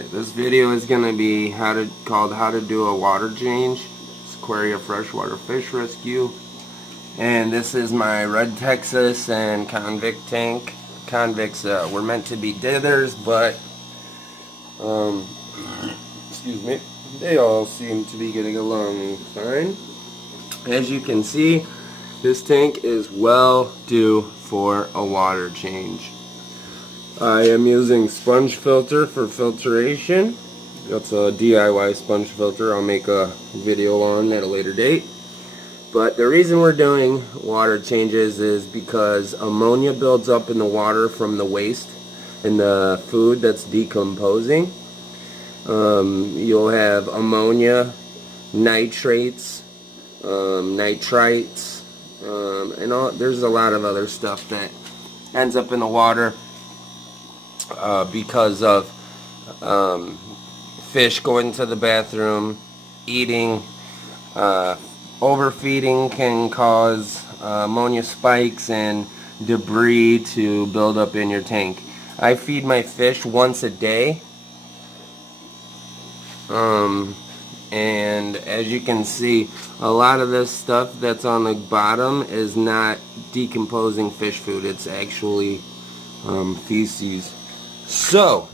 Alright, this video is going to be called how to do a water change. It's Aquarium freshwater fish rescue. And this is my red Texas and convict tank. Convicts were meant to be dithers, but excuse me, they all seem to be getting along fine. As you can see, this tank is well due for a water change. I am using sponge filter for filtration. That's a DIY sponge filter. I'll make a video on at a later date. But the reason we're doing water changes is because ammonia builds up in the water from the waste in the food that's decomposing. You'll have ammonia, nitrates, nitrites, and there's a lot of other stuff that ends up in the water because of fish going to the bathroom, eating. Overfeeding can cause ammonia spikes and debris to build up in your tank. I feed my fish once a day, and as you can see, a lot of this stuff that's on the bottom is not decomposing fish food. It's actually feces. So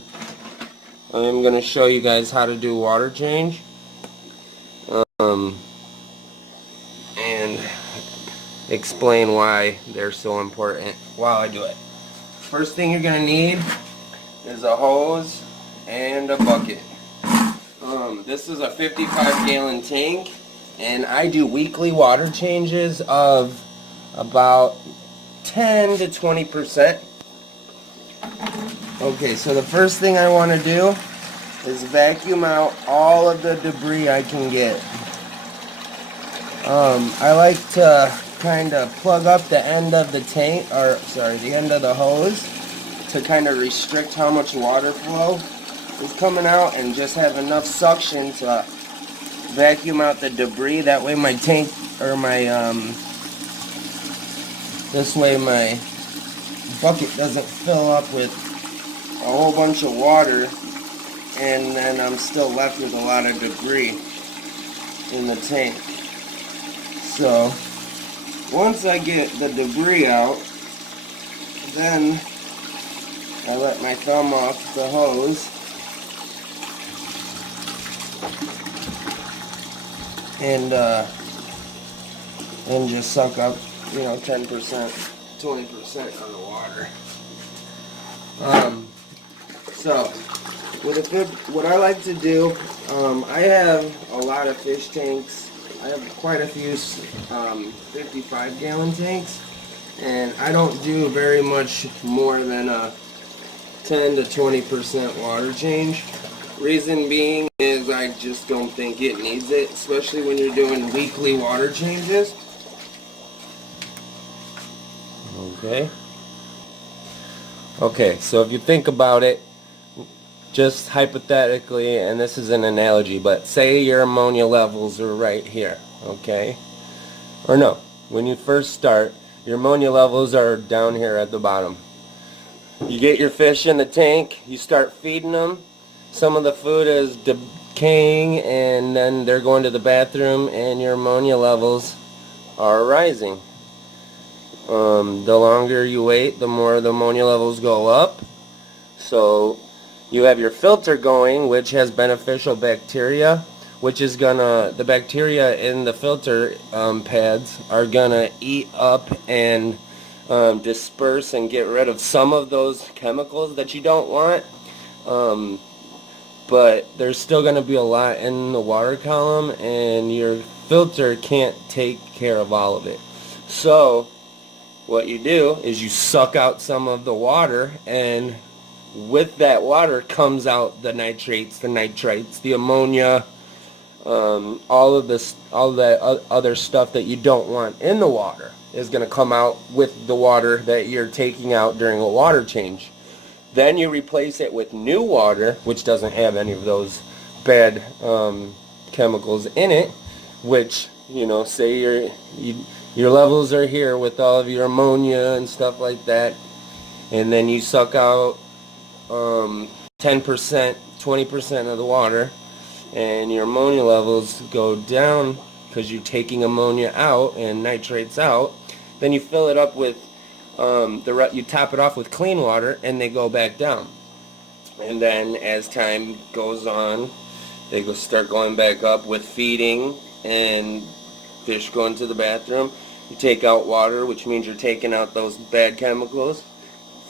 I am going to show you guys how to do water change. And explain why they're so important while I do it. First thing you're going to need is a hose and a bucket. This is a 55-gallon tank, and I do weekly water changes of about 10 to 20%. Okay, so the first thing I want to do is vacuum out all of the debris I can get. I like to kind of plug up the end of the tank, the end of the hose, to kind of restrict how much water flow is coming out and just have enough suction to vacuum out the debris. That way my tank, or my, this way my bucket doesn't fill up with a whole bunch of water and then I'm still left with a lot of debris in the tank. So, once I get the debris out, then I let my thumb off the hose and just suck up, 10%, 20% of the water. So, what I like to do, I have a lot of fish tanks. I have quite a few 55-gallon tanks, and I don't do very much more than a 10 to 20% water change. Reason being is I just don't think it needs it, especially when you're doing weekly water changes. Okay, so if you think about it, just hypothetically, and this is an analogy, but say your ammonia levels are right here, okay? Or no, when you first start, your ammonia levels are down here at the bottom. You get your fish in the tank, you start feeding them, some of the food is decaying, and then they're going to the bathroom, and your ammonia levels are rising. The longer you wait, the more the ammonia levels go up. So you have your filter going, which has beneficial bacteria, which is the bacteria in the filter pads are gonna eat up and disperse and get rid of some of those chemicals that you don't want. But there's still gonna be a lot in the water column, and your filter can't take care of all of it. So what you do is you suck out some of the water, and with that water comes out the nitrates, the nitrites, the ammonia, all that other stuff that you don't want in the water is going to come out with the water that you're taking out during a water change. Then you replace it with new water, which doesn't have any of those bad chemicals in it, which, say your levels are here with all of your ammonia and stuff like that, and then you suck out 10%, 20% of the water, and your ammonia levels go down because you're taking ammonia out and nitrates out, then you fill it up with you top it off with clean water, and they go back down. And then as time goes on, they start going back up with feeding and fish going to the bathroom. You take out water, which means you're taking out those bad chemicals.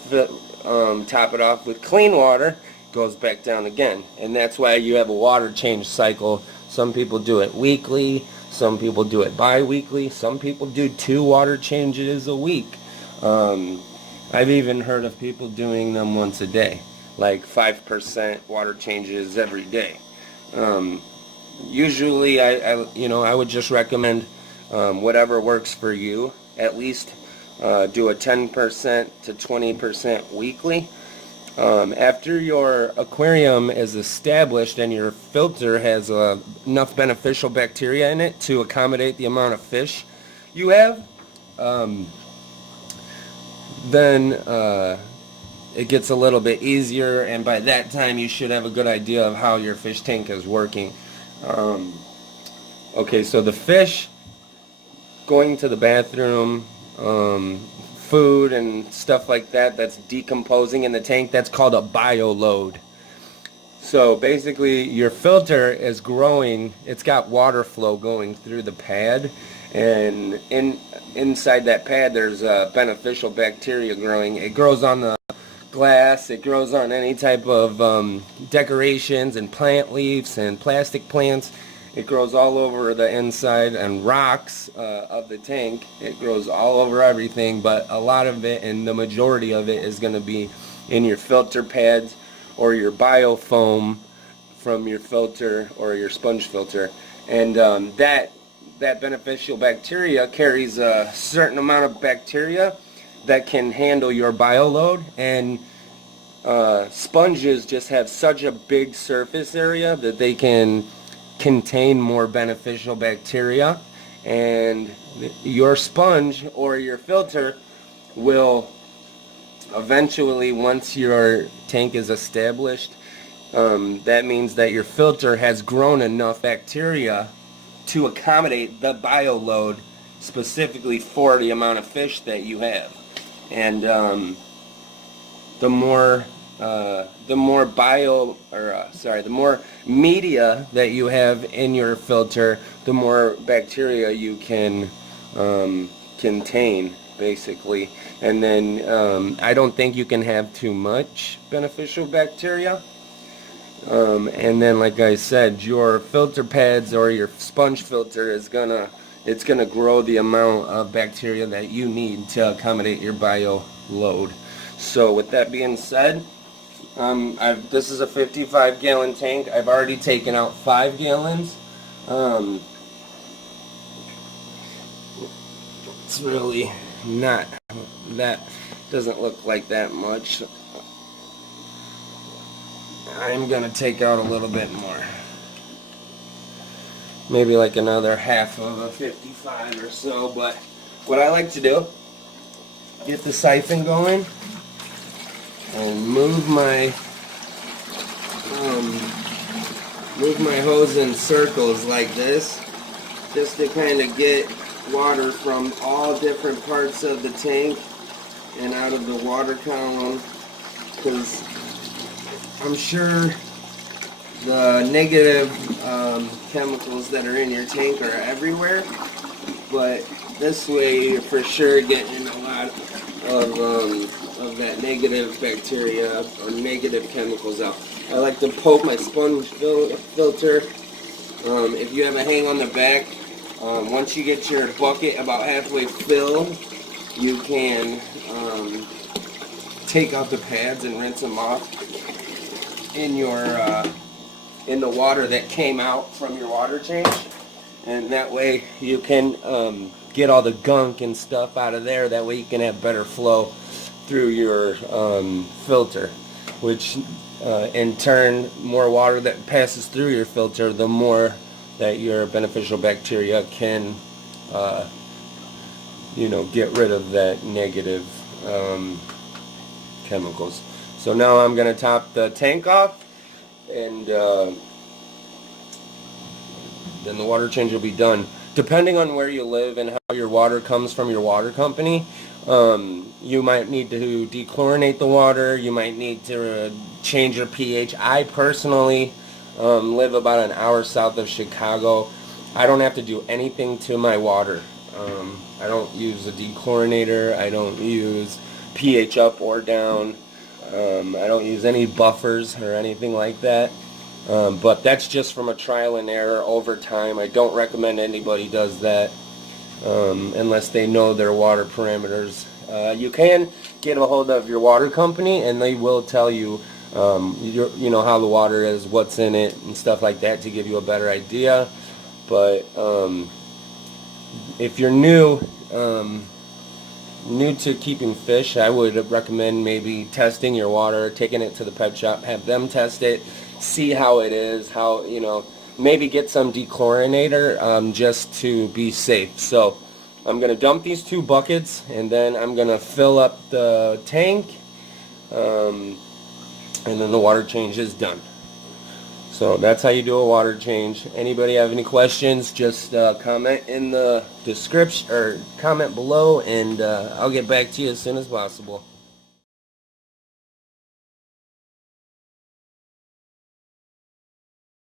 Top it off with clean water, goes back down again. And that's why you have a water change cycle. Some people do it weekly, some people do it bi-weekly, some people do 2 water changes a week. I've even heard of people doing them once a day, like 5% water changes every day. Usually I would just recommend whatever works for you. At least do a 10% to 20% weekly. After your aquarium is established and your filter has enough beneficial bacteria in it to accommodate the amount of fish you have, then it gets a little bit easier, and by that time you should have a good idea of how your fish tank is working. Okay, so the fish going to the bathroom, food and stuff like that that's decomposing in the tank, that's called a bioload. So basically your filter is growing, it's got water flow going through the pad, and inside that pad there's beneficial bacteria growing. It grows on the glass, it grows on any type of decorations and plant leaves and plastic plants. It grows all over the inside and rocks of the tank. It grows all over everything, but a lot of it, and the majority of it, is going to be in your filter pads or your biofoam from your filter or your sponge filter. And that beneficial bacteria carries a certain amount of bacteria that can handle your bioload, and sponges just have such a big surface area that they can contain more beneficial bacteria, and your sponge or your filter will eventually, once your tank is established, that means that your filter has grown enough bacteria to accommodate the bioload specifically for the amount of fish that you have. And the more media that you have in your filter, the more bacteria you can contain, basically. And then I don't think you can have too much beneficial bacteria. And then, like I said, your filter pads or your sponge filter is it's gonna grow the amount of bacteria that you need to accommodate your bio load. So with that being said, this is a 55-gallon tank. I've already taken out 5 gallons. It's really not, that doesn't look like that much. I'm gonna take out a little bit more. Maybe like another half of a 55 or so, but what I like to do, get the siphon going and move my hose in circles like this, just to kind of get water from all different parts of the tank and out of the water column, because I'm sure the negative chemicals that are in your tank are everywhere, but this way you're for sure getting a lot of that negative bacteria or negative chemicals out. I like to poke my sponge filter. If you have a hang on the back, once you get your bucket about halfway filled, you can take out the pads and rinse them off in the water that came out from your water change, and that way you can get all the gunk and stuff out of there. That way you can have better flow through your filter, which in turn, more water that passes through your filter, the more that your beneficial bacteria can get rid of that negative chemicals. So now I'm going to top the tank off, and then the water change will be done. Depending on where you live and how your water comes from your water company, you might need to dechlorinate the water. You might need to change your pH. I personally live about an hour south of Chicago. I don't have to do anything to my water. I don't use a dechlorinator. I don't use pH up or down. I don't use any buffers or anything like that. But that's just from a trial and error over time. I don't recommend anybody does that unless they know their water parameters. You can get a hold of your water company, and they will tell you, you know, how the water is, what's in it, and stuff like that to give you a better idea. But if you're new to keeping fish, I would recommend maybe testing your water, taking it to the pet shop, have them test it, see how it is, how, you know, maybe get some dechlorinator just to be safe. So I'm going to dump these 2 buckets, and then I'm going to fill up the tank, and then the water change is done. So that's how you do a water change. Anybody have any questions, just comment in the description or comment below, and I'll get back to you as soon as possible.